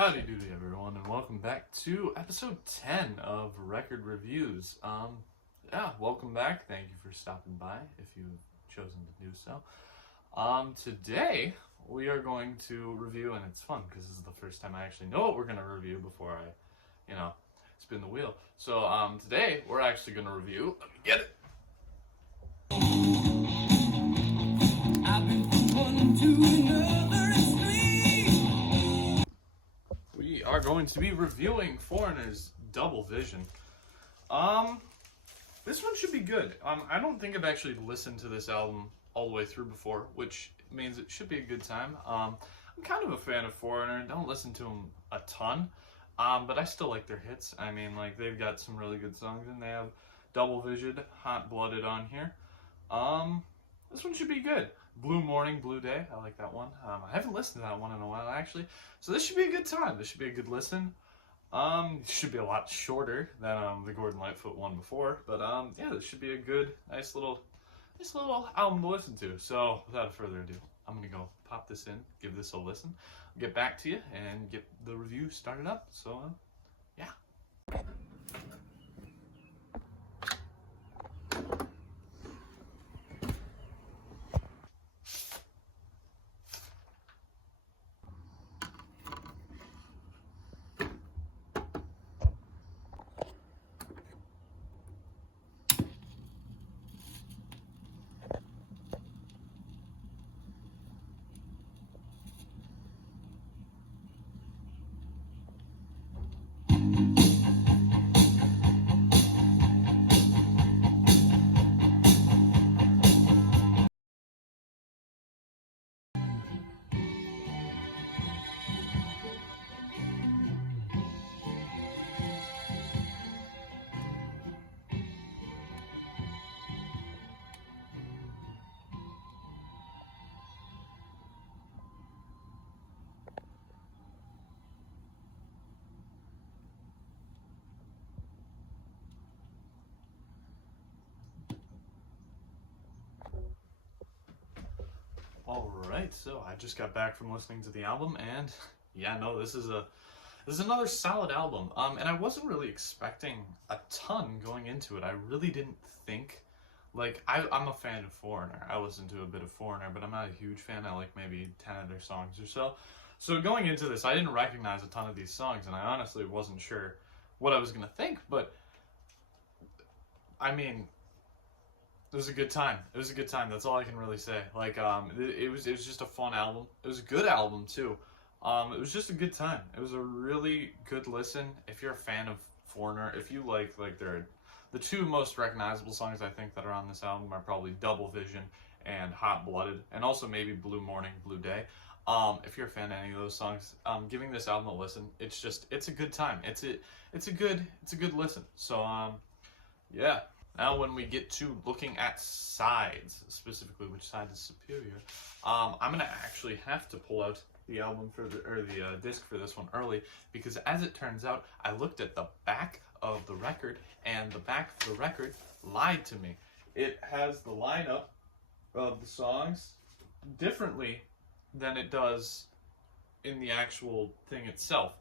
Howdy doody everyone, and welcome back to episode 10 of Record Reviews. Welcome back. Thank you for stopping by if you've chosen to do so. Today we are going to review, and it's fun because this is the first time I actually know what we're going to review before I, spin the wheel. So, today we're actually going to review, let me get it. I've been from one to another extreme. We are going to be reviewing Foreigner's Double Vision. This one should be good. I don't think I've actually listened to this album all the way through before, which means it should be a good time. I'm kind of a fan of Foreigner. Don't listen to them a ton, but I still like their hits. I mean, like, they've got some really good songs, and they have Double Vision, Hot Blooded on here. This one should be good. Blue Morning, Blue Day. I like that one. I haven't listened to that one in a while, actually. So this should be a good time. This should be a good listen. It should be a lot shorter than the Gordon Lightfoot one before. But yeah, this should be a good, nice little album to listen to. So without further ado, I'm gonna go pop this in, give this a listen, get back to you, and get the review started up. So yeah. Alright, so I just got back from listening to the album, and yeah, no, this is another solid album. And I wasn't really expecting a ton going into it. I really didn't think, like, I'm a fan of Foreigner. I listen to a bit of Foreigner, but I'm not a huge fan. I like maybe 10 of their songs or so. So going into this, I didn't recognize a ton of these songs, and I honestly wasn't sure what I was gonna think, but I mean, it was a good time. It was a good time. That's all I can really say. Like, it was just a fun album. It was a good album too. It was just a good time. It was a really good listen. If you're a fan of Foreigner, if you like the two most recognizable songs I think that are on this album are probably Double Vision and Hot Blooded, and also maybe Blue Morning, Blue Day. If you're a fan of any of those songs, giving this album a listen, it's a good time. It's a good listen. So yeah. Now, when we get to looking at sides, specifically which side is superior, I'm gonna actually have to pull out the album the disc for this one early, because as it turns out, I looked at the back of the record, and the back of the record lied to me. It has the lineup of the songs differently than it does in the actual thing itself,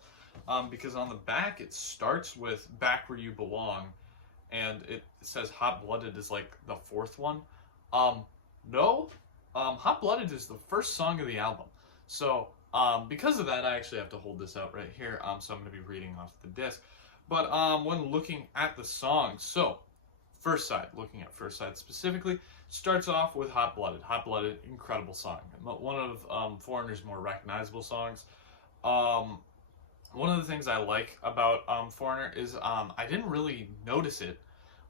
because on the back it starts with Back Where You Belong, and it says Hot Blooded is like the fourth one. No. Hot Blooded is the first song of the album. So, because of that, I actually have to hold this out right here. So I'm going to be reading off the disc. But when looking at the songs, so first side, looking at first side specifically, starts off with Hot Blooded. Hot Blooded, incredible song. One of Foreigner's more recognizable songs. One of the things I like about Foreigner is I didn't really notice it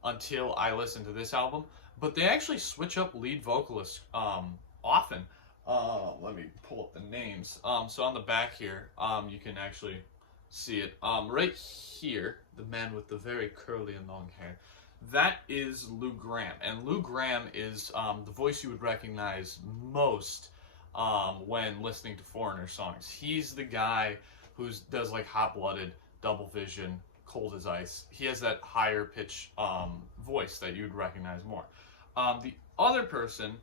until I listened to this album, but they actually switch up lead vocalists often. Let me pull up the names. So on the back here, you can actually see it. Right here, the man with the very curly and long hair, that is Lou Gramm. And Lou Gramm is the voice you would recognize most when listening to Foreigner songs. He's the guy who does like Hot Blooded, Double Vision, Cold as Ice. He has that higher pitch voice that you'd recognize more. The other person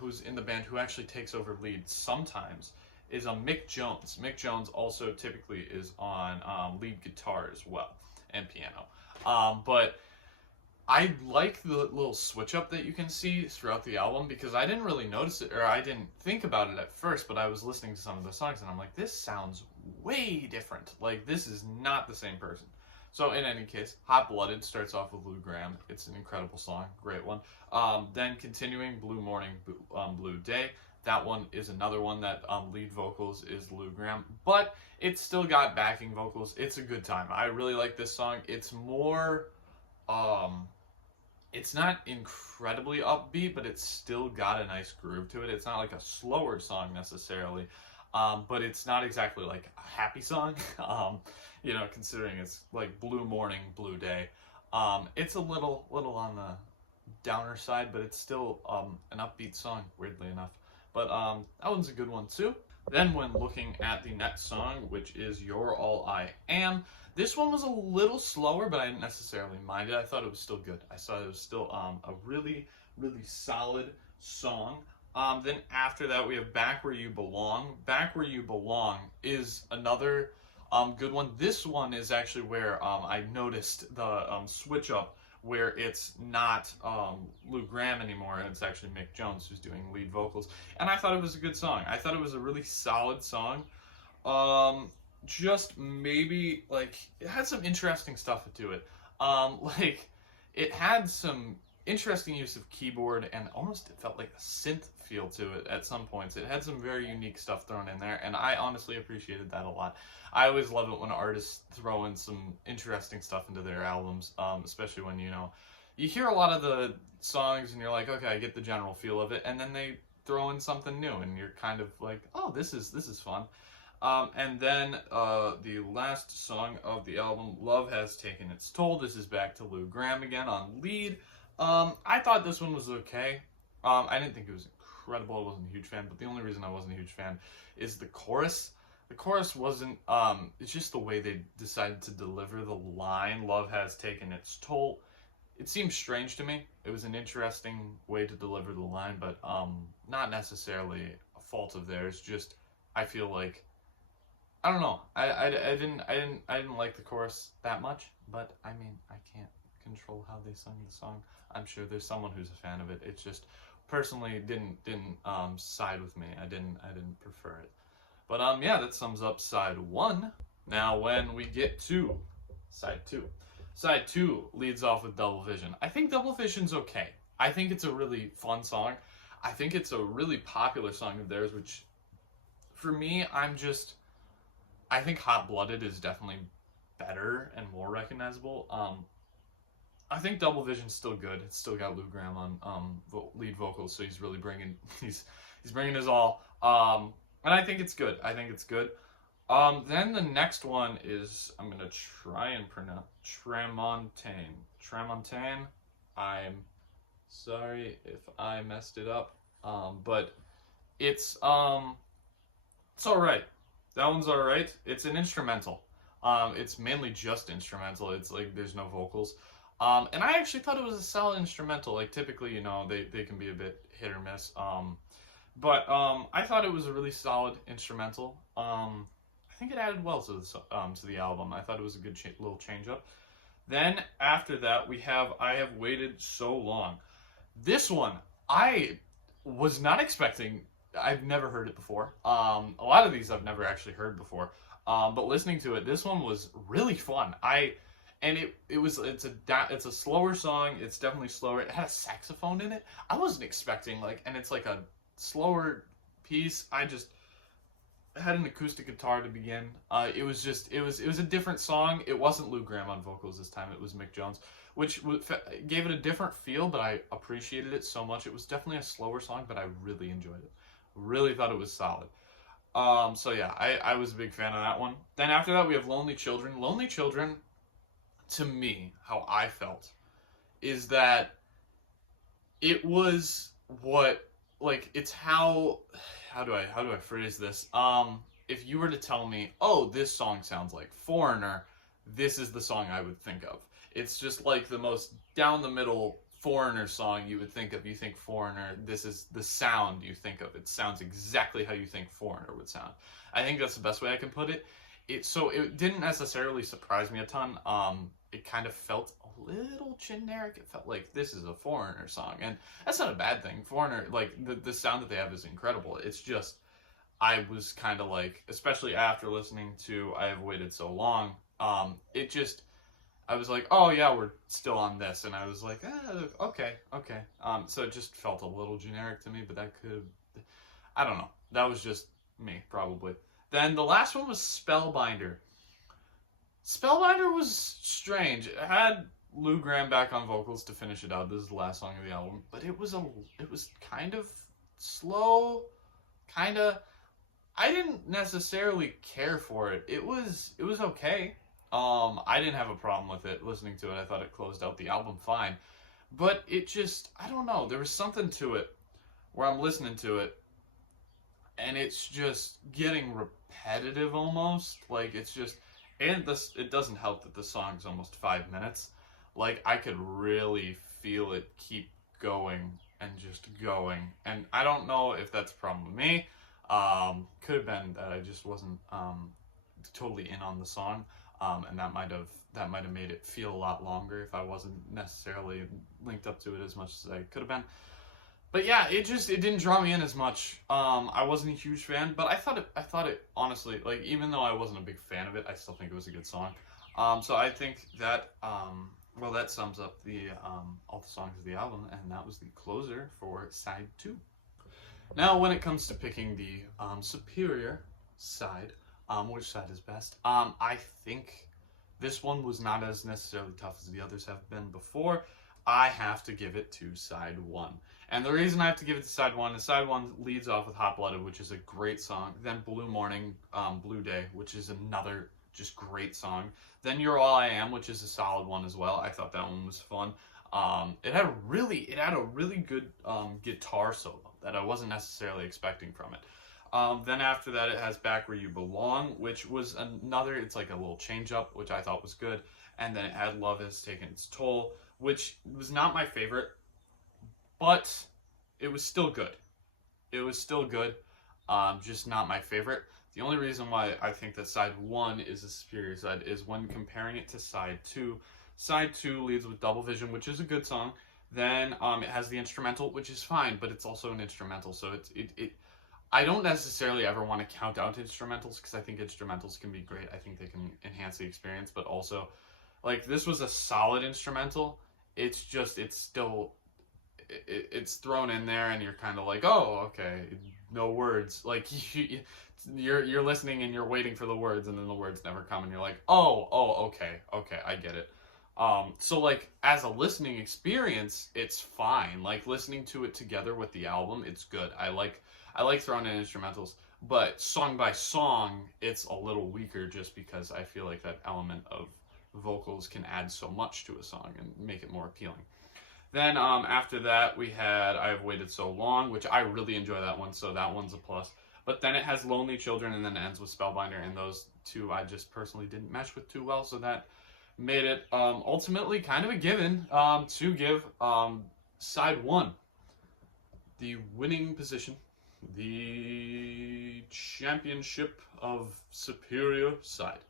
who's in the band who actually takes over lead sometimes is Mick Jones. Mick Jones also typically is on lead guitar as well and piano. But I like the little switch up that you can see throughout the album because I didn't really notice it, or I didn't think about it at first, but I was listening to some of the songs and I'm like, this sounds way different. Like, this is not the same person. So in any case, Hot Blooded starts off with Lou Gramm. It's an incredible song, great one. Then continuing, Blue Morning, Blue Day. That one is another one that lead vocals is Lou Gramm, but it's still got backing vocals. It's a good time. I really like this song. It's more, it's not incredibly upbeat, but it's still got a nice groove to it. It's not like a slower song necessarily, but it's not exactly like a happy song, you know, considering it's like Blue Morning, Blue Day. It's a little on the downer side, but it's still an upbeat song, weirdly enough. But that one's a good one too. Then when looking at the next song, which is You're All I Am, this one was a little slower, but I didn't necessarily mind it. I thought it was still good. I thought it was still a really, really solid song. Then after that, we have Back Where You Belong. Back Where You Belong is another good one. This one is actually where I noticed the switch up, where it's not Lou Gramm anymore, and it's actually Mick Jones who's doing lead vocals. And I thought it was a good song. I thought it was a really solid song. Just maybe, like, it had some interesting stuff to it. Like, it had some interesting use of keyboard, and almost it felt like a synth feel to it at some points. It had some very unique stuff thrown in there, and I honestly appreciated that a lot. I always love it when artists throw in some interesting stuff into their albums, especially when, you know, you hear a lot of the songs and you're like, okay, I get the general feel of it, and then they throw in something new, and you're kind of like, oh, this is fun. And then the last song of the album, Love Has Taken Its Toll. This is back to Lou Gramm again on lead. I thought this one was okay. I didn't think it was incredible. I wasn't a huge fan, but the only reason I wasn't a huge fan is the chorus. The chorus wasn't, it's just the way they decided to deliver the line, Love Has Taken Its Toll. It seemed strange to me. It was an interesting way to deliver the line, but not necessarily a fault of theirs. Just, I feel like, I don't know. I didn't like the chorus that much, but I mean, I can't control how they sung the song. I'm sure there's someone who's a fan of it. It just personally didn't side with me. I didn't prefer it. But yeah, that sums up side 1. Now when we get to side 2. Side 2 leads off with Double Vision. I think Double Vision's okay. I think it's a really fun song. I think it's a really popular song of theirs, which for me, I think Hot Blooded is definitely better and more recognizable. I think Double Vision's still good. It's still got Lou Gramm on lead vocals, so he's really bringing he's bringing his all. And I think it's good. Then the next one is, I'm gonna try and pronounce Tramontane. Tramontane. I'm sorry if I messed it up. But it's all right. That one's all right. It's an instrumental. It's mainly just instrumental. It's like there's no vocals. And I actually thought it was a solid instrumental. Like typically, you know, they can be a bit hit or miss. But I thought it was a really solid instrumental. I think it added well to the album. I thought it was a good little change up. Then after that, we have I Have Waited So Long. This one, I was not expecting. I've never heard it before. A lot of these I've never actually heard before. But listening to it, this one was really fun. It's a slower song. It's definitely slower. It had a saxophone in it. I wasn't expecting and it's like a slower piece. It had an acoustic guitar to begin. It was a different song. It wasn't Lou Gramm on vocals this time. It was Mick Jones, which gave it a different feel, but I appreciated it so much. It was definitely a slower song, but I really enjoyed it. Really thought it was solid. So yeah, I was a big fan of that one. Then after that, we have Lonely Children. Lonely Children, to me, how I felt, is that it was it's how do I phrase this? If you were to tell me, oh, this song sounds like Foreigner, this is the song I would think of. It's just like the most down the middle Foreigner song you would think of. You think Foreigner, this is the sound you think of. It sounds exactly how you think Foreigner would sound. I think that's the best way I can put it. So it didn't necessarily surprise me a ton. It kind of felt a little generic. It felt like this is a Foreigner song, and that's not a bad thing. Foreigner, like the sound that they have is incredible. It's just I was kind of like, especially after listening to I Have Waited So Long, it just I was like, oh yeah, we're still on this, and I was like, okay. So it just felt a little generic to me, but that could, I don't know. That was just me, probably. Then the last one was Spellbinder. Spellbinder was strange. It had Lou Gramm back on vocals to finish it out. This is the last song of the album, but it was kind of slow, kind of. I didn't necessarily care for it. It was okay. I didn't have a problem with it listening to it. I thought it closed out the album fine, but it just, I don't know. There was something to it where I'm listening to it, and it's just getting repetitive almost. Like it's just. And it doesn't help that the song's almost 5 minutes. Like, I could really feel it keep going and just going. And I don't know if that's a problem with me. Could have been that I just wasn't totally in on the song. And that might have made it feel a lot longer if I wasn't necessarily linked up to it as much as I could have been. But yeah, it didn't draw me in as much. I wasn't a huge fan, but I thought it honestly, like, even though I wasn't a big fan of it, I still think it was a good song. So I think that well, that sums up the all the songs of the album, and that was the closer for side 2. Now, when it comes to picking the superior side, which side is best? I think this one was not as necessarily tough as the others have been before. I have to give it to side 1. And the reason I have to give it to side 1 is side 1 leads off with Hot Blooded, which is a great song. Then Blue Morning, Blue Day, which is another just great song. Then You're All I Am, which is a solid one as well. I thought that one was fun. It had a really good guitar solo that I wasn't necessarily expecting from it. Then after that, it has Back Where You Belong, which was another, it's like a little change up, which I thought was good. And then it had Love Has Taken Its Toll, which was not my favorite, but it was still good. It was still good, just not my favorite. The only reason why I think that side 1 is a superior side is when comparing it to side 2. Side 2 leads with Double Vision, which is a good song. Then it has the instrumental, which is fine, but it's also an instrumental, so I don't necessarily ever want to count out instrumentals, because I think instrumentals can be great. I think they can enhance the experience, but also, like, this was a solid instrumental. It's thrown in there, and you're kind of like, oh, okay, no words. Like, you're listening and you're waiting for the words, and then the words never come, and you're like, oh, okay, I get it. So, like, as a listening experience, it's fine. Like, listening to it together with the album, it's good. I like throwing in instrumentals, but song by song, it's a little weaker, just because I feel like that element of vocals can add so much to a song and make it more appealing. Then after that, we had I Have Waited So Long, which I really enjoy that one, so that one's a plus. But then it has Lonely Children, and then it ends with Spellbinder, and those two I just personally didn't mesh with too well, so that made it ultimately kind of a given to give side 1 the winning position, the championship of superior side.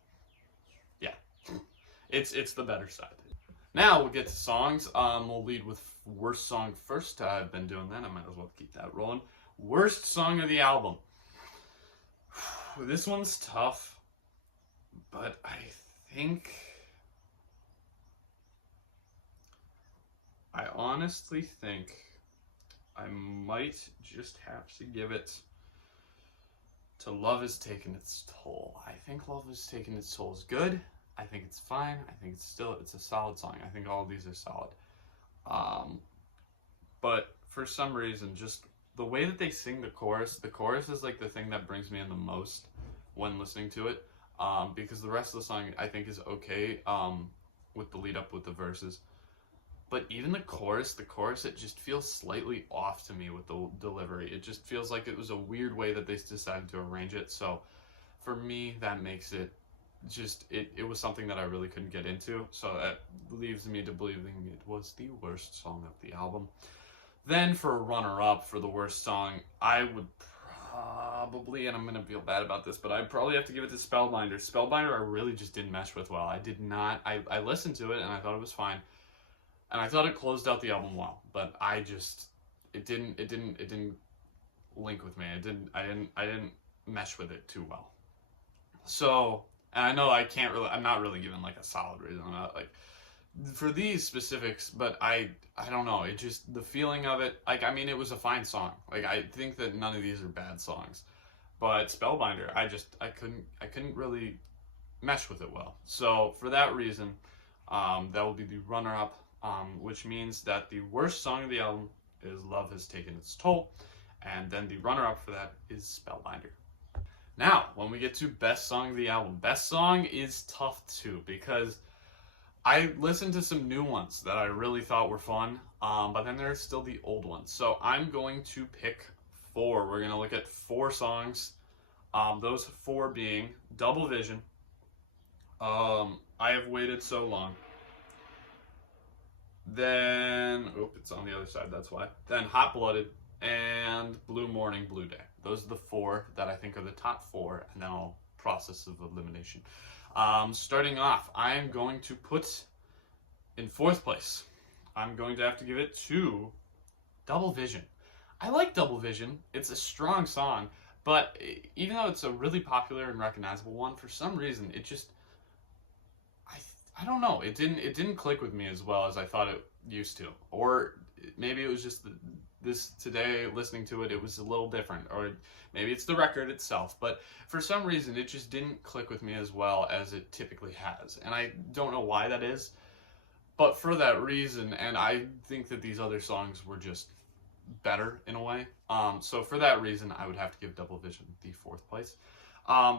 Yeah, it's the better side. Now we'll get to songs. We'll lead with worst song first. I've been doing that. I might as well keep that rolling. Worst song of the album. This one's tough, but I honestly think I might just have to give it to Love Has Taken Its Toll. I think Love Has Taken Its Toll is good. I think it's fine. I think it's a solid song. I think all of these are solid. But for some reason, just the way that they sing the chorus is like the thing that brings me in the most when listening to it. Because the rest of the song I think is okay with the lead up with the verses. But even the chorus, it just feels slightly off to me with the delivery. It just feels like it was a weird way that they decided to arrange it. So for me, that makes it it was something that I really couldn't get into, so that leaves me to believing it was the worst song of the album. Then for a runner-up for the worst song, I would probably, and I'm gonna feel bad about this, but I'd probably have to give it to Spellbinder. Spellbinder I really just didn't mesh with well. I did not, I listened to it and I thought it was fine, and I thought it closed out the album well, but it didn't link with me. I didn't mesh with it too well. So, and I know I'm not really giving like a solid reason. I'm not like for these specifics, but I don't know. It just, the feeling of it, like, I mean, it was a fine song. Like, I think that none of these are bad songs, but Spellbinder, I couldn't really mesh with it well. So for that reason, that will be the runner-up, which means that the worst song of the album is Love Has Taken Its Toll, and then the runner-up for that is Spellbinder. Now, when we get to best song of the album, best song is tough too, because I listened to some new ones that I really thought were fun, but then there's still the old ones. So I'm going to pick 4. We're going to look at 4 songs, those 4 being Double Vision, I Have Waited So Long, then, it's on the other side, that's why, then Hot Blooded, and Blue Morning, Blue Day. Those are the 4 that I think are the top 4, and then I'll process of elimination. Starting off, I am going to put in 4th place, I'm going to have to give it to Double Vision. I like Double Vision. It's a strong song, but even though it's a really popular and recognizable one, for some reason it just, I don't know, it didn't click with me as well as I thought it used to. Or maybe it was just this today, listening to it, it was a little different, or maybe it's the record itself, but for some reason it just didn't click with me as well as it typically has, and I don't know why that is, but for that reason, and I think that these other songs were just better in a way, so for that reason I would have to give Double Vision the 4th place.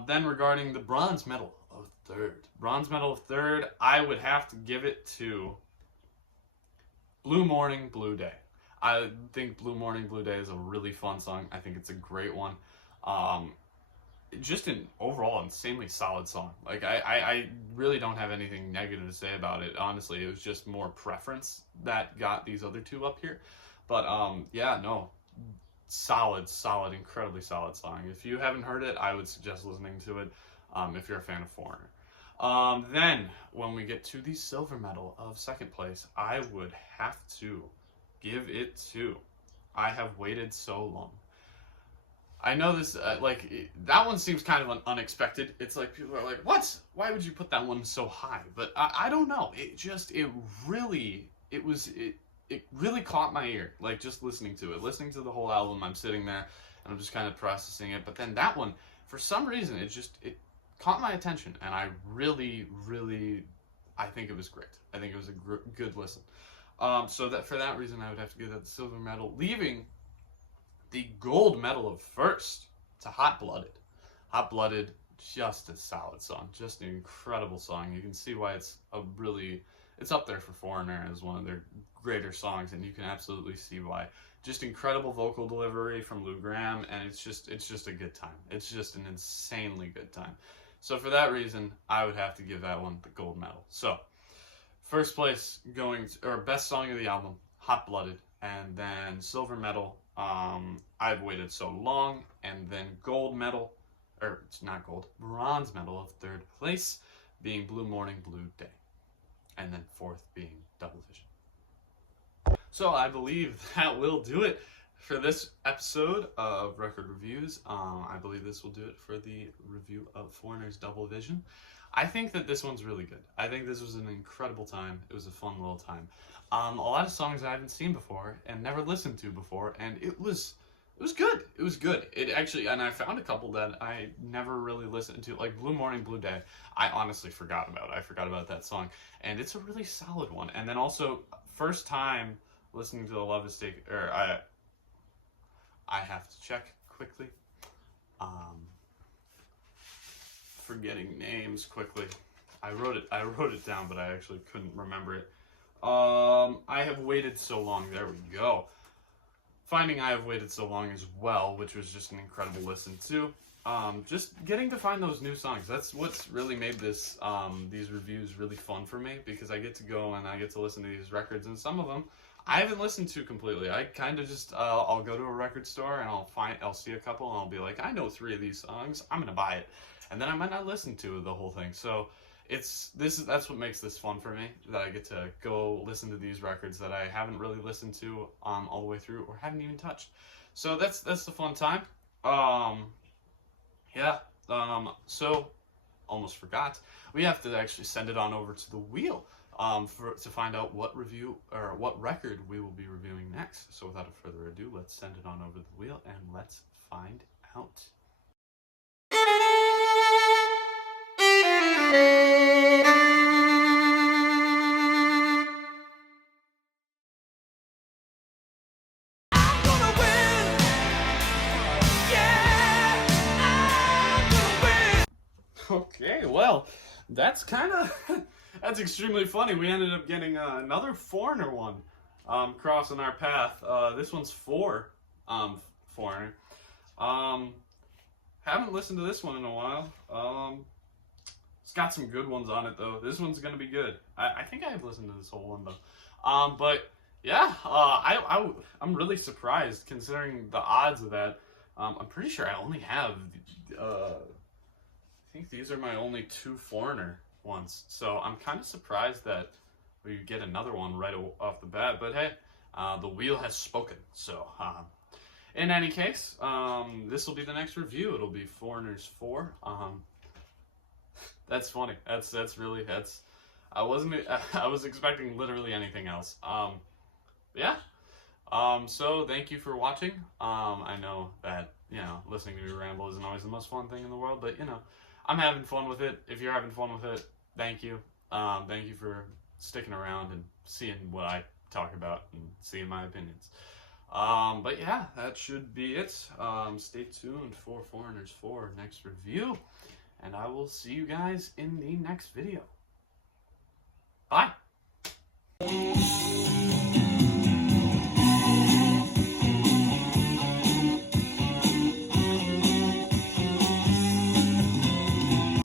Then regarding the bronze medal of 3rd, I would have to give it to Blue Morning, Blue Day. I think Blue Morning, Blue Day is a really fun song. I think it's a great one. Just an overall insanely solid song. Like, I really don't have anything negative to say about it. Honestly, it was just more preference that got these other 2 up here. But, yeah, no. Solid, incredibly solid song. If you haven't heard it, I would suggest listening to it if you're a fan of Foreigner. Then, when we get to the silver medal of 2nd place, I would have to give it to I Have Waited So Long. I know this, that one seems kind of unexpected. It's like, people are like, what? Why would you put that one so high? But I don't know. It really caught my ear, like, just listening to it. Listening to the whole album, I'm sitting there, and I'm just kind of processing it. But then that one, for some reason, it caught my attention, and I really, I think it was great. I think it was a good listen. So that for that reason, I would have to give that the silver medal, leaving the gold medal of 1st to Hot Blooded. Hot Blooded, just a solid song, just an incredible song. You can see why it's up there for Foreigner as one of their greater songs, and you can absolutely see why. Just incredible vocal delivery from Lou Gramm, and it's just a good time. It's just an insanely good time. So for that reason, I would have to give that one the gold medal. So 1st place best song of the album, Hot Blooded, and then silver medal, I've Waited So Long, and then gold medal, or it's not gold, bronze medal of 3rd place being Blue Morning, Blue Day, and then 4th being Double Vision. So I believe that will do it for this episode of Record Reviews. I believe this will do it for the review of Foreigner's Double Vision. I think that this one's really good. I think this was an incredible time. It was a fun little time. A lot of songs I haven't seen before and never listened to before, and it was good. It was good. It actually, and I found a couple that I never really listened to, like Blue Morning, Blue Day. I honestly forgot about. I forgot about that song, and it's a really solid one. And then also, first time listening to the Love Has Taken, or I have to check quickly. Forgetting names quickly. I wrote it down, but I actually couldn't remember it. I Have Waited So Long. There we go. Finding I Have Waited So Long as well, which was just an incredible listen too. just getting to find those new songs. That's what's really made this these reviews really fun for me, because I get to go and I get to listen to these records, and some of them I haven't listened to completely. I kind of just I'll go to a record store and I'll see a couple and I'll be like, I know 3 of these songs, I'm gonna buy it, and then I might not listen to the whole thing. So that's what makes this fun for me, that I get to go listen to these records that I haven't really listened to all the way through, or haven't even touched. So that's the fun time. Yeah. So almost forgot. We have to actually send it on over to the wheel to find out what review or what record we will be reviewing next. So without further ado, let's send it on over to the wheel and let's find out. Okay, well, that's kind of that's extremely funny. We ended up getting another Foreigner one crossing our path. This one's for Foreigner. Haven't listened to this one in a while. It's got some good ones on it though. This one's gonna be good. I think I've listened to this whole one though. But yeah, I'm really surprised considering the odds of that. I'm pretty sure I only have I think these are my only 2 Foreigner ones, so I'm kind of surprised that we get another one right off the bat. But hey, the wheel has spoken. So in any case, this will be the next review. It'll be Foreigners 4. That's funny. That's really I was expecting literally anything else. Yeah. So thank you for watching. I know that, listening to me ramble isn't always the most fun thing in the world, but I'm having fun with it. If you're having fun with it, thank you. Thank you for sticking around and seeing what I talk about and seeing my opinions. But yeah, that should be it. Stay tuned for Foreigners 4 next review, and I will see you guys in the next video.